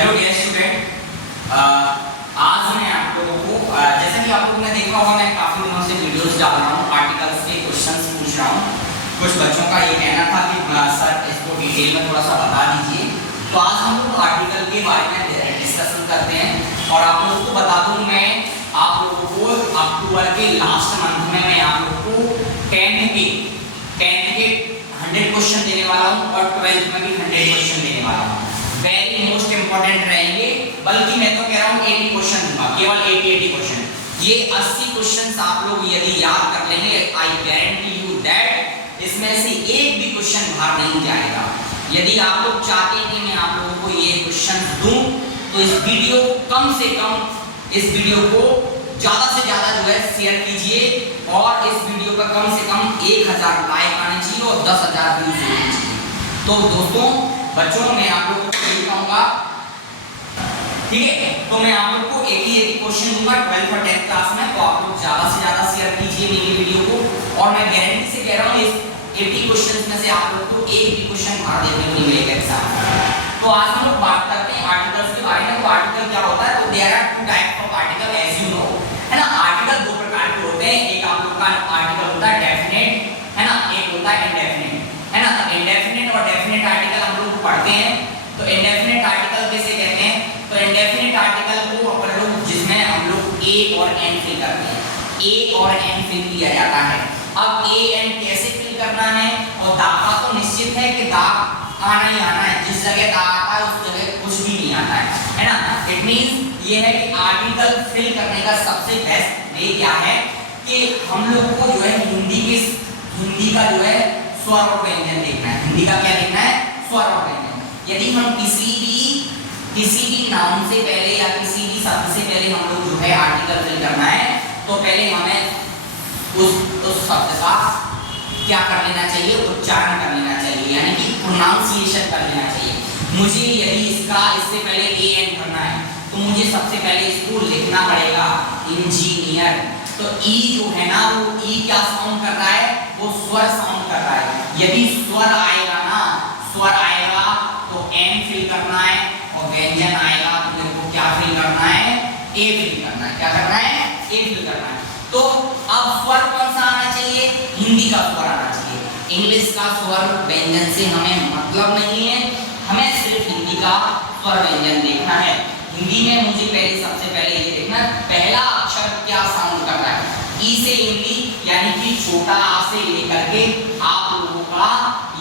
Hello dear student, आज मैं आप लोगों को जैसा कि आप लोगों ने देखा होगा, मैं काफ़ी दिनों से वीडियोस डाल रहा हूँ, आर्टिकल्स के क्वेश्चंस पूछ रहा हूँ। कुछ बच्चों का ये कहना था कि सर इसको डिटेल में थोड़ा सा बता दीजिए। तो आज हम लोग आर्टिकल के बारे में डिस्कशन करते हैं और आप लोगों को बता दूँ, मैं आप लोगों को अक्टूबर के लास्ट मंथ में मैं आप लोग को 10th के 100 क्वेश्चन देने वाला हूँ और 12th में भी 100 क्वेश्चन देने वाला हूँ। वेरी मोस्ट इंपॉर्टेंट रहेंगे, बल्कि मैं तो कह रहा हूँ 80 क्वेश्चन दूंगा, केवल 80 क्वेश्चन। ये 80 क्वेश्चंस आप लोग यदि याद कर लेंगे, आई गारंटी यू दैट इसमें से एक भी क्वेश्चन बाहर नहीं जाएगा। यदि आप लोग चाहते हैं कि मैं आप लोगों को ये क्वेश्चन दूं, तो इस वीडियो कम से कम इस वीडियो को ज़्यादा से ज़्यादा जो है शेयर कीजिए और इस वीडियो का कम से कम 1000 लाइक आने चाहिए और 10,000 व्यूज होने चाहिए। तो दोस्तों बच्चों, मैं आप लोगों को यही कहूँगा, ठीक है, तो मैं आप लोग को एक ही क्वेश्चन दूंगा 12th और 10th क्लास में, तो आप लोग ज़्यादा से ज़्यादा शेयर कीजिए मेरी वीडियो को। और मैं गारंटी से कह रहा हूँ इस 80 क्वेश्चंस में से आप लोग को एक भी क्वेश्चन बाहर देखने को नहीं मिलेगा एग्जाम में। तो आज हम लोग बात करते हैं आर्टिकल्स के बारे में। तो आर्टिकल क्या होता है? तो there are two type of article as you know, है ना। आर्टिकल दो प्रकार के होते हैं, एक आप लोग का आर्टिकल होता है डेफिनेट, है ना, एक होता है इंडेफिनेट, है ना। तो इंडेफिनेट और डेफिनेट आर्टिकल हम लोग पढ़ते हैं। तो इंडेफिनेट आर्टिकल कैसे कहते हैं? तो इंडेफिनेट आर्टिकल को अपन लोग जिसमें हम लोग ए और एन फिल करते हैं, ए और एन फिल किया जाता है। अब ए एन कैसे फिल करना है? और दाग का तो निश्चित है कि दाग आना ही आना है, जिस जगह दाग आता है उस जगह कुछ भी नहीं आता है ना। इट मींस ये है कि आर्टिकल फिल करने का सबसे बेस्ट वे क्या है कि हम लोग को जो है हिंदी का जो है स्वर और व्यंजन देखना है। हिंदी का क्या देखना है? स्वर और व्यंजन। यदि हम किसी भी नाउन से पहले या किसी भी शब्द से पहले हम लोग जो है आर्टिकल फिल करना है, तो पहले हमें उस शब्द का क्या कर लेना चाहिए? उच्चारण कर लेना चाहिए, यानी कि प्रोनाउंसिएशन कर लेना चाहिए। मुझे यदि इससे पहले ए एन भरना है, तो मुझे सबसे पहले इसको लिखना पड़ेगा इंजीनियर। तो ई जो है ना, वो ई क्या साउंड कर रहा है? वो स्वर साउंड कर रहा है। यदि स्वर आएगा ना, स्वर आएगा तो एन फिल करना है, और व्यंजन आएगा तो मेरे को क्या फिल करना है? ए फिल करना है। क्या करना है? ए फिल करना है। तो अब स्वर कौन सा आना चाहिए? हिंदी का स्वर आना चाहिए। इंग्लिश का स्वर व्यंजन से हमें मतलब नहीं है, हमें सिर्फ हिंदी का स्वर व्यंजन देखना है। हिंदी में मुझे सबसे पहले ये देखना है पहला अक्षर क्या साउंड कर रहा है। ई से इमली, यानी कि छोटा आ से लेकर के आप लोगों का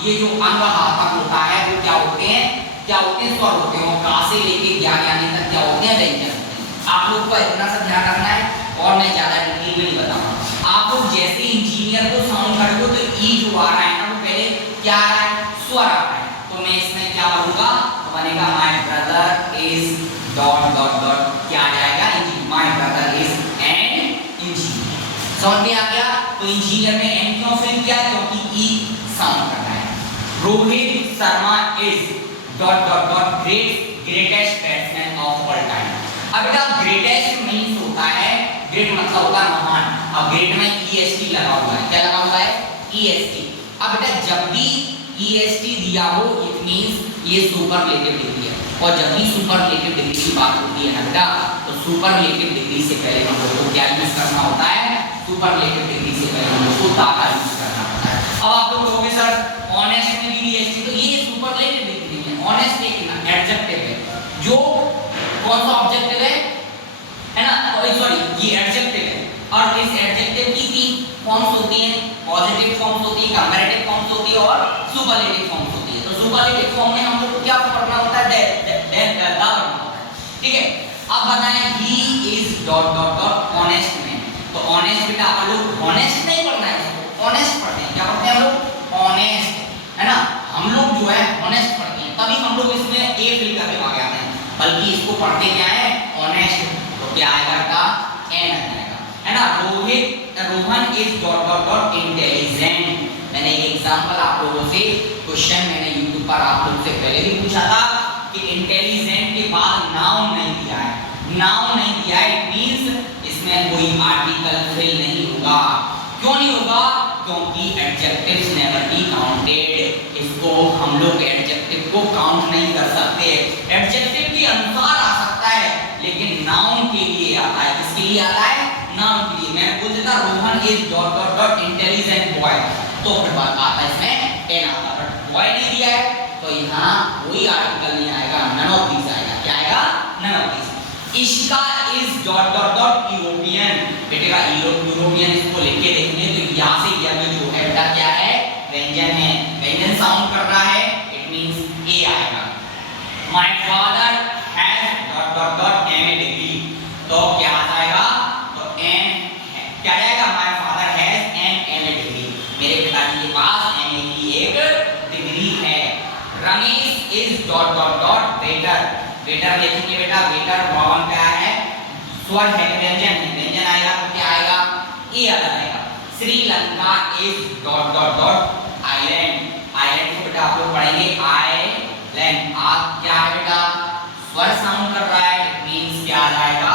ये जो अंग तक होता है वो क्या होते हैं? स्वर होते हैं। और का से लेके ज्ञान तक क्या होते हैं? व्यंजन। आप लोग को इतना सा ध्यान रखना है और मैं ज्यादा डिटेल में नहीं बताऊंगा। आप लोग जैसे इंजीनियर को साउंड करोगे तो ई जो आ रहा है ना, वो पहले क्या आ रहा है? स्वर आ रहा है। तो मैं इसमें क्या करूंगा? तो बनेगा my brother is dot dot dot, क्या आ जाएगा? My brother is an engineer. समझ में आ गया? तो इंजीनियर में एन क्यों फिल किया? क्योंकि ई साउंड कर रहा है। Rohit Sharma is dot dot dot greatest batsman of all time. अब बेटा ग्रेटेस्ट मींस होता है, ग्रेट मतलब होता है महान। अब ग्रेट में ईएसटी लगा हुआ है। क्या लगा हुआ है? ईएसटी। अब बेटा जब भी ईएसटी दिया हो, इट मींस ये सुपरलेटिव डिग्री है। और जब भी सुपरलेटिव डिग्री की बात होती है ना बेटा, तो सुपरलेटिव डिग्री से पहले हम लोग को क्या यूज करना होता है? सुपरलेटिव डिग्री से पहले हम लोग को दा का यूज करना होता है। अब आप लोग कहोगे सर ऑनेस्ट में भी ईएसटी, तो ये सुपरलेटिव डिग्री है। ऑनेस्ट एक एडजेक्टिव है, जो कौन सा ऑब्जेक्टिव है ना, सॉरी ये एडजेक्टिव है। और इस एडजेक्टिव की 3 फॉर्म्स होती हैं, पॉजिटिव फॉर्म्स होती है, कंपैरेटिव फॉर्म्स होती है और सुपरलेटिव फॉर्म्स होती है। तो सुपरलेटिव फॉर्म में हम लोग को क्या पढ़ना होता है? दा पढ़ना होता है, ठीक है। अब बताएं he is dot dot dot honest में, तो ऑनेस्ट बेटा आप लोग ऑनेस्ट नहीं पढ़ना है, इसको ऑनेस्ट पढ़ते हैं। क्या पढ़ते हैं हम लोग? ऑनेस्ट, है ना। हम लोग जो है ऑनेस्ट पढ़ते हैं, तभी हम लोग इसमें ए फिल करके आगे आते हैं, बल्कि इसको पढ़ते क्या है? ऑनेस्ट। तो क्या आएगा बेटा? एन आएगा, है ना। Rohan is dot dot dot intelligent. मैंने एक एग्जांपल आप लोगों से क्वेश्चन मैंने YouTube पर आप लोगों से पहले भी पूछा था कि इंटेलिजेंट के बाद नाउन नहीं दिया है, नाउन नहीं दिया है, इट मींस इसमें कोई आर्टिकल फिल नहीं होगा। क्यों नहीं होगा? क्योंकि एडजेक्टिव्स नेवर बी काउंटेड। इसको हम लोग एडजेक्टिव को काउंट नहीं कर सकते। एडजेक्टिव के अनुसार लिए आता है नाउन के लिए। मैं बोल देता Rohan is dot dot dot intelligent boy, तो फिर बात आता है इसमें एन आता, बट बॉय नहीं दिया है तो यहाँ कोई आर्टिकल नहीं आएगा, नन ऑफ दीस आएगा। क्या आएगा? None of these. इश्का is dot dot dot European, बेटेगा यूरोपियन इसको लेके देखेंगे तो यहाँ से यह जो है बेटा क्या है? व्यंजन है, व्यंजन साउंड कर रहा है, इट मींस ए आएगा। My father has dot dot dot MA degree, तो क्या आ जाएगा? तो एम क्या आएगा? My father has an MA degree, मेरे पिताजी के पास एमए की एक डिग्री है। Ramesh is dot dot dot waiter, waiter देखेंगे बेटा, वेटर वावन क्या है? स्वर है, व्यंजन है, व्यंजन आएगा तो क्या आएगा? ए आ जाएगा। Sri Lanka is dot dot dot island, island को बेटा आप लोग पढ़ेंगे आइलैंड, आप क्या है बेटा? स्वर साउंड कर रहा है, इट मींस क्या आ जाएगा?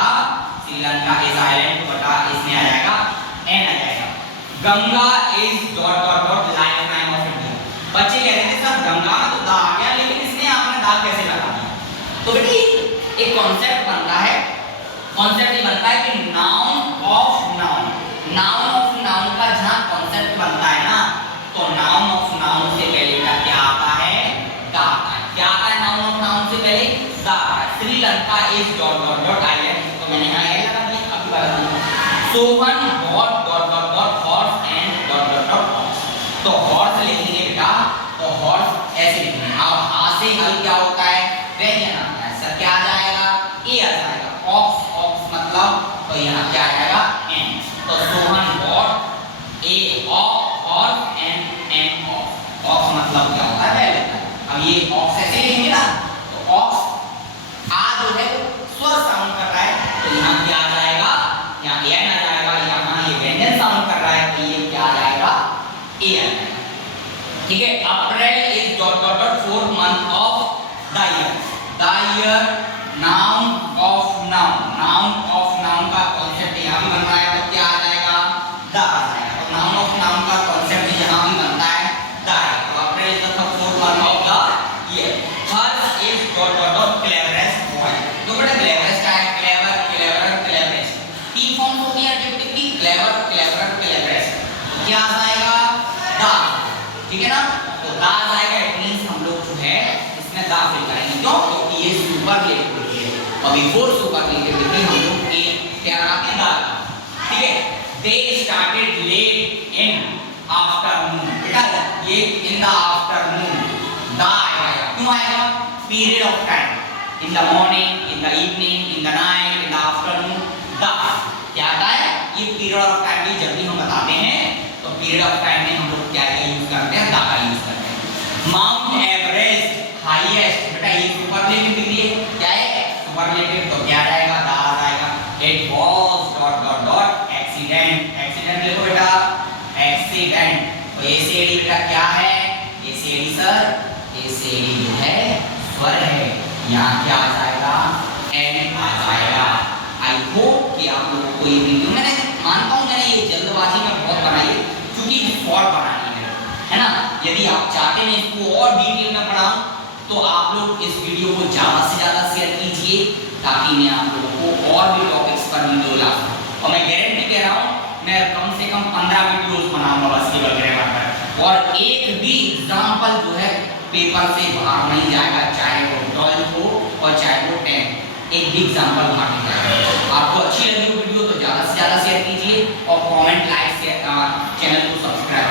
श्रीलंका इज आइलैंड, तो बेटा इसमें आ जाएगा एन आ जाएगा। Ganga is dot dot dot life line of India, बच्चे कह रहे थे सर गंगा तो दा आ गया, लेकिन इसने आपने दा कैसे लगा दिया? तो बेटी एक कॉन्सेप्ट बनता है, कॉन्सेप्ट ये बनता है कि noun of noun, noun of noun का जहां कॉन्सेप्ट बनता है ना, तो नाउन ऑफ नाउन से पहले का क्या आता है? दा आता है। क्या आता है नाउन ऑफ नाउन से पहले? दा आता है। Sri Lanka is dot dot dot island, तो मैंने यहाँ ए लगा दिया, अभी बात करूं। Sohan bought dot dot dot horse and dot dot dot horse, तो हॉर्स लिखेंगे बेटा, तो हॉर्स ऐसे लिखेंगे। अब हां से हल क्या होता है? व्यंजन आता है, सर क्या आ जाएगा? ए आ जाएगा। ऑक्स, ऑक्स मतलब तो यहाँ क्या आ जाएगा? एन, तो Sohan bought a ox horse and an ox, ox मतलब क्या होता है? बैल होता है। अब ये ऑक्स ऐसे लिखेंगे ना, तो ऑक्स आ जो है स्वर साउंड कर रहा है, तो यहाँ क्या आ जाएगा? यहाँ एन आ जाएगा, यहाँ ये व्यंजन साउंड कर रहा है, तो ये क्या आ जाएगा? ए आ जाएगा। ठीक है। April is dot dot dot fourth month of the year, the year noun of noun, noun of noun का कॉन्सेप्ट यहाँ भी बन रहा है, तो क्या आ जाएगा? द आ जाएगा। तो नाउन ऑफ नाउन का कॉन्सेप्ट यहाँ भी बनता है द है, तो April is the fourth month of the year. Harsh is dot dot dot cleverest boy, तो बेटा क्लेवरेस्ट क्या है? क्लेवर, क्लेवर, क्लेवरेस्ट, तीन फॉर्म होती है एडजेक्टिव की, क्लेवर, क्लेवर, क्लेवरेस्ट, तो क्या आ जाएगा? द, ठीक है ना, तो दा आएगा, इट मींस हम लोग जो है इसमें दा फिल करेंगे, क्यों? क्योंकि ये सुपरलेटिव डिग्री है, और बिफोर सुपरलेटिव डिग्री हम लोग ए क्या लगाते हैं? दा, ठीक है। They started late in afternoon, बेटा ये इन द आफ्टरनून दा आएगा, क्यों आएगा? Period of time, in the morning, in the evening, in the night, in the afternoon, the क्या आता है? ये पीरियड ऑफ टाइम की जब भी हम बताते हैं तो पीरियड ऑफ टाइम में हम लोग क्या यूज करते हैं? दा का यूज करते हैं। माउंट एवरेस्ट हाईएस्ट, बेटा ये सुपरलेटिव डिग्री है, क्या है? सुपरलेटिव, तो क्या आएगा? दा आ जाएगा। It was dot dot dot accident, accident लिखो बेटा, एक्सीडेंट, तो ये सीडी बेटा क्या है? ये सीडी सर, ये सीडी जो है स्वर है, यहाँ क्या आ जाएगा? एन आ जाएगा। आई होप कि आप लोगों को ये वीडियो, मैंने मानता हूँ मैंने ये जल्दबाजी में बहुत बनाई है, क्योंकि शॉर्ट बनानी है ना। यदि आप चाहते हैं इसको और डिटेल में पढ़ाऊं तो आप लोग इस वीडियो को ज़्यादा से ज़्यादा शेयर कीजिए, ताकि मैं आप लोगों को और भी टॉपिक्स पर वीडियो ला सकूं। और मैं गारंटी कह रहा हूँ, मैं कम से कम 15 वीडियोस बनाऊंगा बस केवल ग्रामर पर, और एक भी एग्जाम्पल जो है पेपर से बाहर नहीं जाएगा, चाहे वो 12 हो और चाहे वो 10, एक भी एग्जाम्पल बाहर नहीं जाएगा। आपको अच्छी लगी वीडियो तो ज़्यादा से ज़्यादा शेयर कीजिए, और कमेंट, लाइक, चैनल को सब्सक्राइब